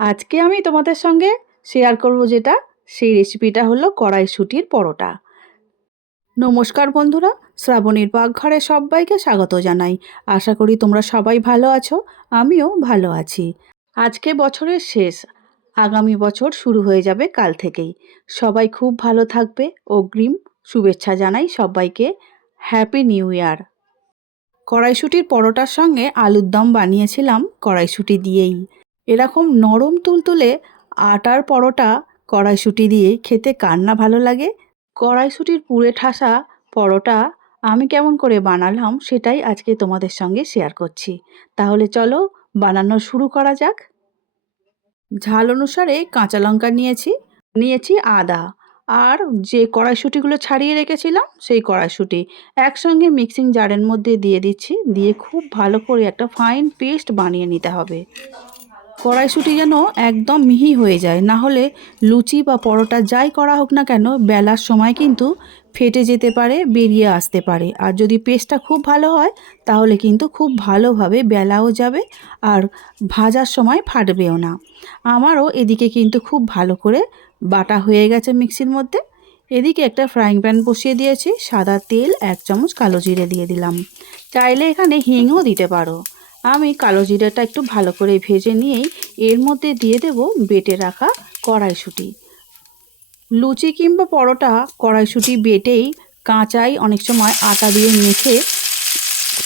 আজকে আমি তোমাদের সঙ্গে শেয়ার করব যেটা সেই রেসিপিটা হলো কড়াইশুঁটির পরোটা। নমস্কার বন্ধুরা, শ্রাবণীর পাকঘরে সবাইকে স্বাগত জানাই। আশা করি তোমরা সবাই ভালো আছো, আমিও ভালো আছি। আজকে বছরের শেষ, আগামী বছর শুরু হয়ে যাবে কাল থেকেই। সবাই খুব ভালো থাকবে, অগ্রিম শুভেচ্ছা জানাই সবাইকে। Happy new year. কড়াইশুঁটির পরোটার সঙ্গে আলুর দম বানিয়েছিলাম কড়াইশুঁটি দিয়েই। এরকম নরম তুলতুলে আটার পরোটা কড়াইশুঁটি দিয়ে খেতে কার না ভালো লাগে। কড়াইশুঁটির পুরে ঠাসা পরোটা আমি কেমন করে বানালাম সেটাই আজকে তোমাদের সঙ্গে শেয়ার করছি। তাহলে চলো বানানো শুরু করা যাক। ঝাল অনুসারে কাঁচা লঙ্কা নিয়েছি আদা, আর যে কড়াইশুঁটিগুলো ছাড়িয়ে রেখেছিলাম সেই কড়াইশুঁটি একসঙ্গে মিক্সিং জারের মধ্যে দিয়ে দিচ্ছি। দিয়ে খুব ভালো করে একটা ফাইন পেস্ট বানিয়ে নিতে হবে। কড়াইশুঁটি যেন একদম মিহি হয়ে যায়, না হলে লুচি বা পরোটা যাই করা হোক না কেন বেলার সময় কিন্তু ফেটে যেতে পারে, বেরিয়ে আসতে পারে। আর যদি পেস্টটা খুব ভালো হয় তাহলে কিন্তু খুব ভালোভাবে বেলাও যাবে আর ভাজার সময় ফাটবেও না। আমারও এদিকে কিন্তু খুব ভালো করে বাটা হয়ে গেছে মিক্সির মধ্যে। এদিকে একটা ফ্রাইং প্যান বসিয়ে দিয়েছি, সাদা তেল 1 চামচ কালো জিরে দিয়ে দিলাম। চাইলে এখানে হিংও দিতে পারো। আমি কালো জিরাটা একটু ভালো করে ভেজে নিয়েই এর মধ্যে দিয়ে দেব বেটে রাখা কড়াইশুঁটি। লুচি কিংবা পরোটা কড়াইশুঁটি বেটেই কাঁচাই অনেক সময় আটা দিয়ে মেখে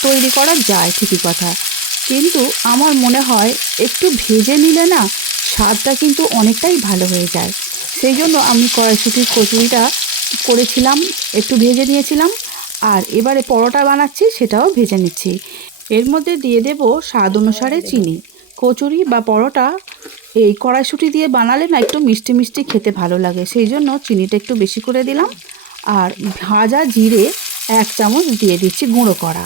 তৈরি করা যায়, ঠিকই কথা, কিন্তু আমার মনে হয় একটু ভেজে নিলে না স্বাদটা কিন্তু অনেকটাই ভালো হয়ে যায়। সেই জন্য আমি কড়াইশুঁটির কচুরিটা করেছিলাম, একটু ভেজে নিয়েছিলাম। আর এবারে পরোটা বানাচ্ছি সেটাও ভেজে নিচ্ছি। এর মধ্যে দিয়ে দেব স্বাদ অনুসারে চিনি। কচুরি বা পরোটা এই কড়াইশুঁটি দিয়ে বানালে না একটু মিষ্টি মিষ্টি খেতে ভালো লাগে, সেই জন্য চিনিটা একটু বেশি করে দিলাম। আর ভাজা জিরে 1 চামচ দিয়ে দিচ্ছি, গুঁড়ো করা।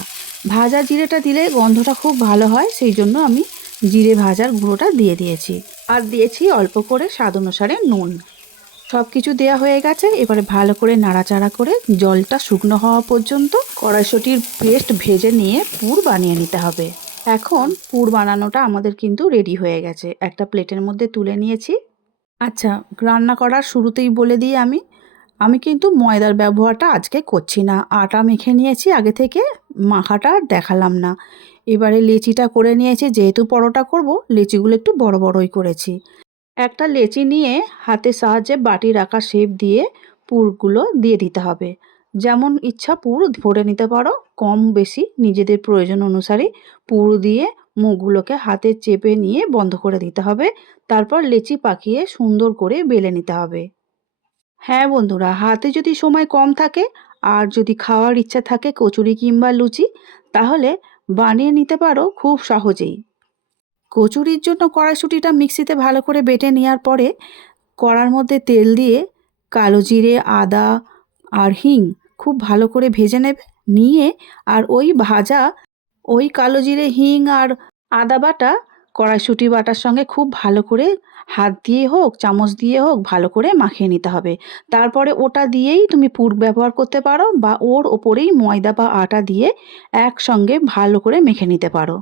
ভাজা জিরেটা দিলে গন্ধটা খুব ভালো হয়, সেই জন্য আমি জিরে ভাজার গুঁড়োটা দিয়ে দিয়েছি। আর দিয়েছি অল্প করে স্বাদ অনুসারে নুন। সব কিছু দেওয়া হয়ে গেছে। এবারে ভালো করে নাড়াচাড়া করে জলটা শুকনো হওয়া পর্যন্ত কড়াইশুঁটির পেস্ট ভেজে নিয়ে পুর বানিয়ে নিতে হবে। এখন পুর বানানোটা আমাদের কিন্তু রেডি হয়ে গেছে, একটা প্লেটের মধ্যে তুলে নিয়েছি। আচ্ছা, রান্না করার শুরুতেই বলে দিই আমি কিন্তু ময়দার ব্যবহারটা আজকে করছি না। আটা মেখে নিয়েছি আগে থেকে, মাখাটা আর দেখালাম না। এবারে লেচিটা করে নিয়েছি, যেহেতু পরোটা করব লেচিগুলো একটু বড় বড়ই করেছি। একটা লেচি নিয়ে হাতের সাহায্যে বাটির আকার শেপ দিয়ে পুরগুলো দিয়ে দিতে হবে। যেমন ইচ্ছা পুর ভরে নিতে পারো, কম বেশি নিজেদের প্রয়োজন অনুসারে পুর দিয়ে মুখগুলোকে হাতে চেপে নিয়ে বন্ধ করে দিতে হবে। তারপর লেচি পাকিয়ে সুন্দর করে বেলে নিতে হবে। হ্যাঁ বন্ধুরা, হাতে যদি সময় কম থাকে আর যদি খাওয়ার ইচ্ছা থাকে কচুরি কিংবা লুচি, তাহলে বানিয়ে নিতে পারো খুব সহজেই। কচুরির জন্য কড়াইশুঁটিটা মিক্সিতে ভালো করে বেটে নেওয়ার পরে কড়ার মধ্যে তেল দিয়ে কালো জিরে, আদা আর হিং খুব ভালো করে ভেজে নেবে। নিয়ে আর ওই কালো জিরে, হিং আর আদা বাটা কড়াইশুঁটি বাটার সঙ্গে খুব ভালো করে হাত দিয়ে হোক চামচ দিয়ে হোক ভালো করে মাখিয়ে নিতে হবে। তারপরে ওটা দিয়েই তুমি পুর ব্যবহার করতে পারো বা ওর ওপরেই ময়দা বা আটা দিয়ে একসঙ্গে ভালো করে মেখে নিতে পারো।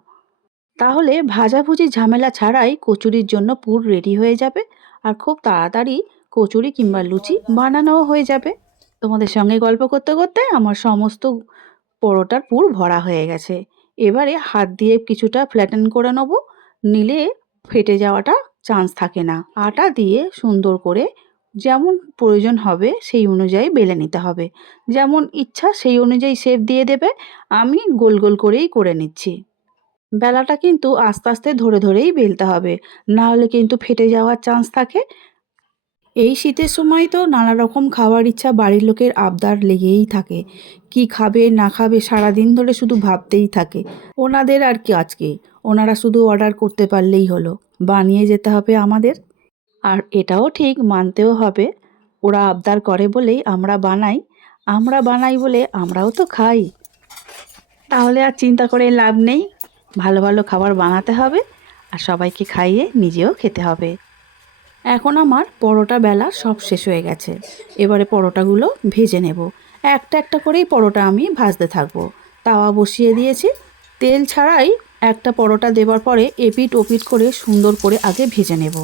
তাহলে ভাজাভুজি ঝামেলা ছাড়াই কচুরির জন্য পুর রেডি হয়ে যাবে। আর খুব তাড়াতাড়ি কচুরি কিংবা লুচি বানানোও হয়ে যাবে। তোমাদের সঙ্গে গল্প করতে করতে আমার সমস্ত পরোটার পুর ভরা হয়ে গেছে। এবারে হাত দিয়ে কিছুটা ফ্ল্যাটেন করে নেব, নিলে ফেটে যাওয়াটা চান্স থাকে না। আটা দিয়ে সুন্দর করে যেমন প্রয়োজন হবে সেই অনুযায়ী বেলে নিতে হবে। যেমন ইচ্ছা সেই অনুযায়ী শেপ দিয়ে দেবে। আমি গোল গোল করেই করে নিচ্ছি। বেলাটা কিন্তু আস্তে আস্তে ধরে ধরেই বেলতে হবে, না হলে কিন্তু ফেটে যাওয়ার চান্স থাকে। এই শীতের সময় তো নানা রকম খাওয়ার ইচ্ছা বাড়ির লোকের আবদার লেগেই থাকে। কি খাবে না খাবে সারাদিন ধরে শুধু ভাবতেই থাকে। ওনাদের আর কি আজকে, ওনারা শুধু অর্ডার করতে পারলেই হলো, বানিয়ে যেতে হবে আমাদের। আর এটাও ঠিক, মানতেও হবে, ওরা আবদার করে বলেই আমরা বানাই বলে আমরাও তো খাই। তাহলে আর চিন্তা করে লাভ নেই, ভালো ভালো খাবার বানাতে হবে আর সবাইকে খাইয়ে নিজেও খেতে হবে। এখন আমার পরোটা বেলা সব শেষ হয়ে গেছে। এবারে পরোটাগুলো ভেজে নেব। একটা একটা করেই পরোটা আমি ভাজতে থাকবো। তাওয়া বসিয়ে দিয়েছি, তেল ছাড়াই একটা পরোটা দেওয়ার পরে এপিট ওপিট করে সুন্দর করে আগে ভেজে নেব।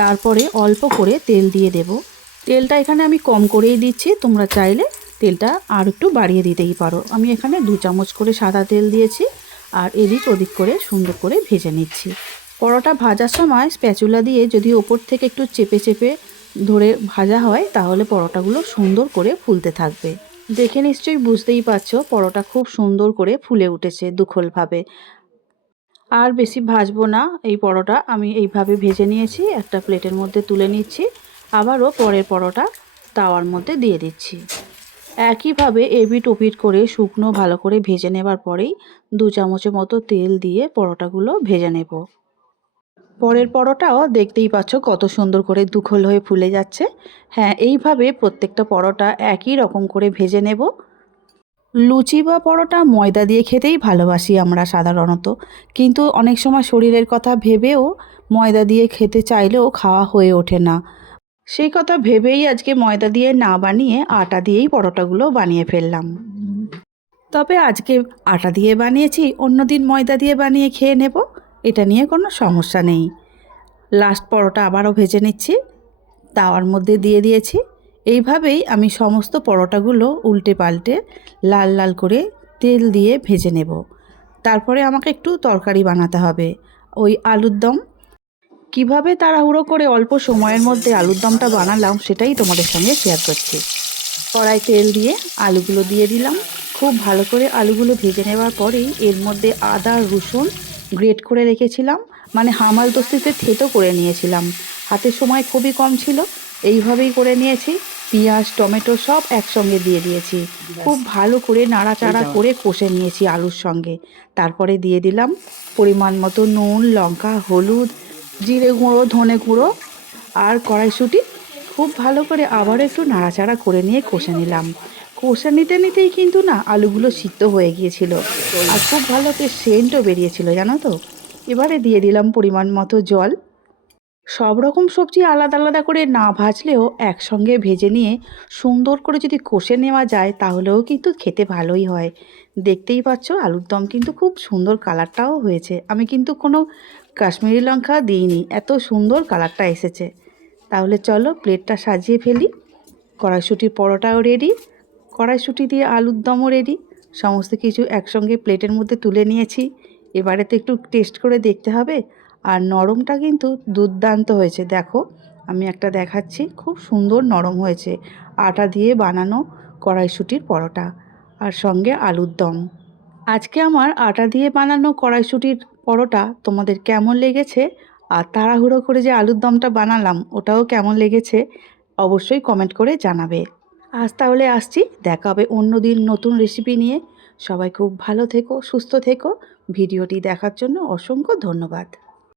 তারপরে অল্প করে তেল দিয়ে দেব। তেলটা এখানে আমি কম করেই দিচ্ছি, তোমরা চাইলে তেলটা আর একটু বাড়িয়ে দিতেই পারো। আমি এখানে 2 চামচ করে সাদা তেল দিয়েছি আর এদিক ওদিক করে সুন্দর করে ভেজে নিচ্ছি। পরোটা ভাজার সময় স্প্যাচুলা দিয়ে যদি ওপর থেকে একটু চেপে চেপে ধরে ভাজা হয় তাহলে পরোটাগুলো সুন্দর করে ফুলতে থাকবে। দেখে নিশ্চয়ই বুঝতেই পারছো পরোটা খুব সুন্দর করে ফুলে উঠেছে দুখোলভাবে। আর বেশি ভাজবো না, এই পরোটা আমি এইভাবে ভেজে নিয়েছি, একটা প্লেটের মধ্যে তুলে নিচ্ছি। আবারও পরের পরোটা তাওয়ার মধ্যে দিয়ে দিচ্ছি। একইভাবে এপিট ওপিট করে শুকনো ভালো করে ভেজে নেবার পরেই 2 চামচের মতো তেল দিয়ে পরোটাগুলো ভেজে নেব। পরের পরোটাও দেখতেই পাচ্ছ কত সুন্দর করে দুখোল হয়ে ফুলে যাচ্ছে। হ্যাঁ, এইভাবে প্রত্যেকটা পরোটা একই রকম করে ভেজে নেব। লুচি বা পরোটা ময়দা দিয়ে খেতেই ভালোবাসি আমরা সাধারণত, কিন্তু অনেক সময় শরীরের কথা ভেবেও ময়দা দিয়ে খেতে চাইলেও খাওয়া হয়ে ওঠে না। সেই কথা ভেবেই আজকে ময়দা দিয়ে না বানিয়ে আটা দিয়েই পরোটাগুলো বানিয়ে ফেললাম। তবে আজকে আটা দিয়ে বানিয়েছি, অন্যদিন ময়দা দিয়ে বানিয়ে খেয়ে নেব, এটা নিয়ে কোনো সমস্যা নেই। লাস্ট পরোটা আবারও ভেজে নিচ্ছি, তাওয়ার মধ্যে দিয়ে দিয়েছি। এইভাবেই আমি সমস্ত পরোটাগুলো উল্টে পাল্টে লাল লাল করে তেল দিয়ে ভেজে নেব। তারপরে আমাকে একটু তরকারি বানাতে হবে, ওই আলুর দম। কীভাবে তাড়াহুড়ো করে অল্প সময়ের মধ্যে আলুর দমটা বানালাম সেটাই তোমাদের সঙ্গে শেয়ার করছি। কড়াই তেল দিয়ে আলুগুলো দিয়ে দিলাম। খুব ভালো করে আলুগুলো ভেজে নেওয়ার পরেই এর মধ্যে আদা রসুন গ্রেট করে রেখেছিলাম, মানে হামালদস্তিতে থেতো করে নিয়েছিলাম। হাতে সময় খুবই কম ছিল, এইভাবেই করে নিয়েছি। পেঁয়াজ টমেটো সব একসঙ্গে দিয়ে দিয়েছি, খুব ভালো করে নাড়াচাড়া করে কষে নিয়েছি আলুর সঙ্গে। তারপরে দিয়ে দিলাম পরিমাণ মতো নুন, লঙ্কা, হলুদ, জিরে গুঁড়ো, ধনে গুঁড়ো আর কড়াইশুঁটি। খুব ভালো করে আবার একটু নাড়াচাড়া করে নিয়ে কষে নিলাম। কষে নিতে নিতেই কিন্তু না আলুগুলো সিদ্ধ হয়ে গিয়েছিল আর খুব ভালো একটা সেন্টও বেরিয়েছিল, জানো তো। এবারে দিয়ে দিলাম পরিমাণ মতো জল। সব রকম সবজি আলাদা আলাদা করে না ভাজলেও একসঙ্গে ভেজে নিয়ে সুন্দর করে যদি কষে নেওয়া যায় তাহলেও কিন্তু খেতে ভালোই হয়। দেখতেই পাচ্ছ আলুর দম কিন্তু খুব সুন্দর কালারটাও হয়েছে। আমি কিন্তু কোনো কাশ্মীরি লঙ্কা দিইনি, এত সুন্দর কালারটা এসেছে। তাহলে চলো প্লেটটা সাজিয়ে ফেলি। কড়াইশুঁটির পরোটাও রেডি, কড়াইশুঁটি দিয়ে আলুর দমও রেডি। সমস্ত কিছু একসঙ্গে প্লেটের মধ্যে তুলে নিয়েছি। এবারে তো একটু টেস্ট করে দেখতে হবে। আর নরমটা কিন্তু দুর্দান্ত হয়েছে, দেখো আমি একটা দেখাচ্ছি, খুব সুন্দর নরম হয়েছে। আটা দিয়ে বানানো কড়াইশুঁটির পরোটা আর সঙ্গে আলুর দম। আজকে আমার আটা দিয়ে বানানো কড়াইশুঁটির পরোটা তোমাদের কেমন লেগেছে, আর তাড়াহুড়ো করে যে আলুর দমটা বানালাম ওটাও কেমন লেগেছে অবশ্যই কমেন্ট করে জানাবে। আজ তাহলে আসছি, দেখা হবে অন্য দিন নতুন রেসিপি নিয়ে। সবাই খুব ভালো থেকো, সুস্থ থেকো। ভিডিওটি দেখার জন্য অসংখ্য ধন্যবাদ।